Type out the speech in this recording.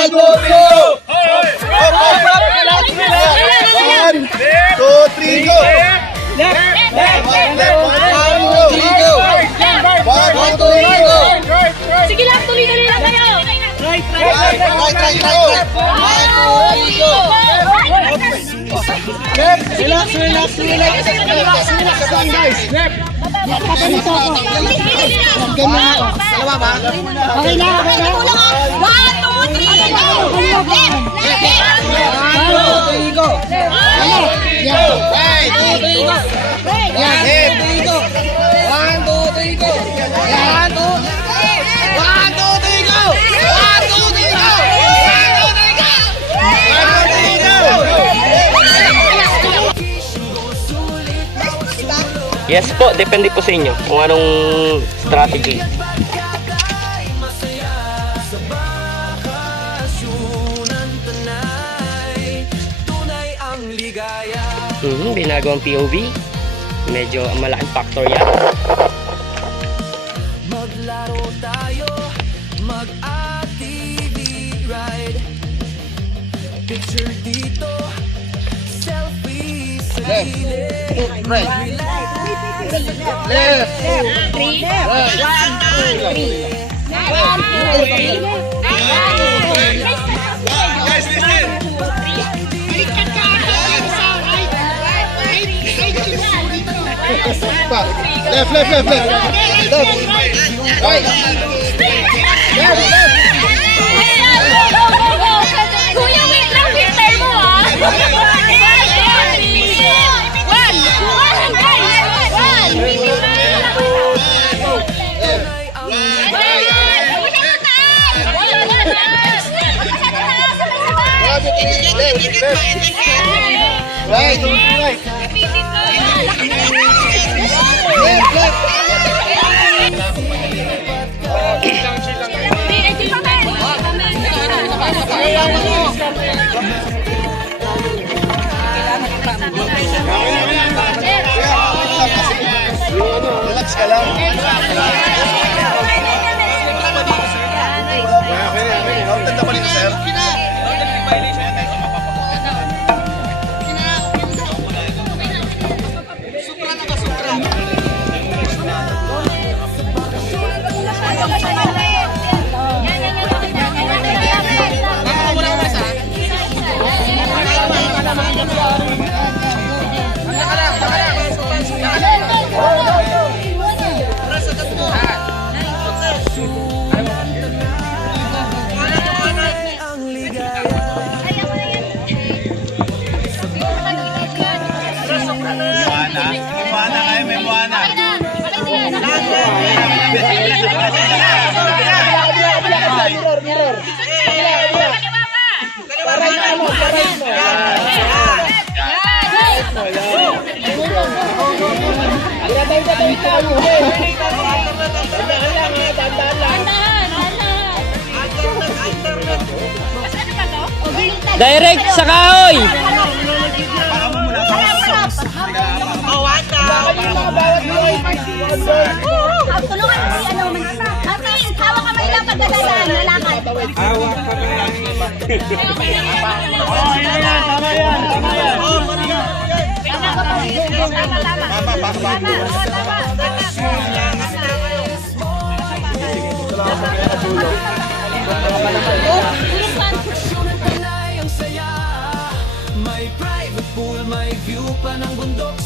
Sige lang, tuloy-tuloy lang kayo. Right. Relax guys. Papanito ako. Dalawa ba? Okay na. 1, 2, 3, go! Yes po, depende po sa inyo kung anong strategy. Ginagawang POV. Medyo malaking factor yan. Maglaro tayo, mag-ATV ride. Picture dito, selfie sa gilid. Left. 3. 1, 2, 3. Guys, listen. Left. Right. Kuya, wait lang, filter mo ah. 1. Right. Relax ka lang. Tanda pa rin, sir. Direct sa kahoy! Tulungan mo si ano man. Martin, hawak kamay lang pagdadalaan, lalakad. Hawak kamay lang. May private pool, may view pa ng bundok.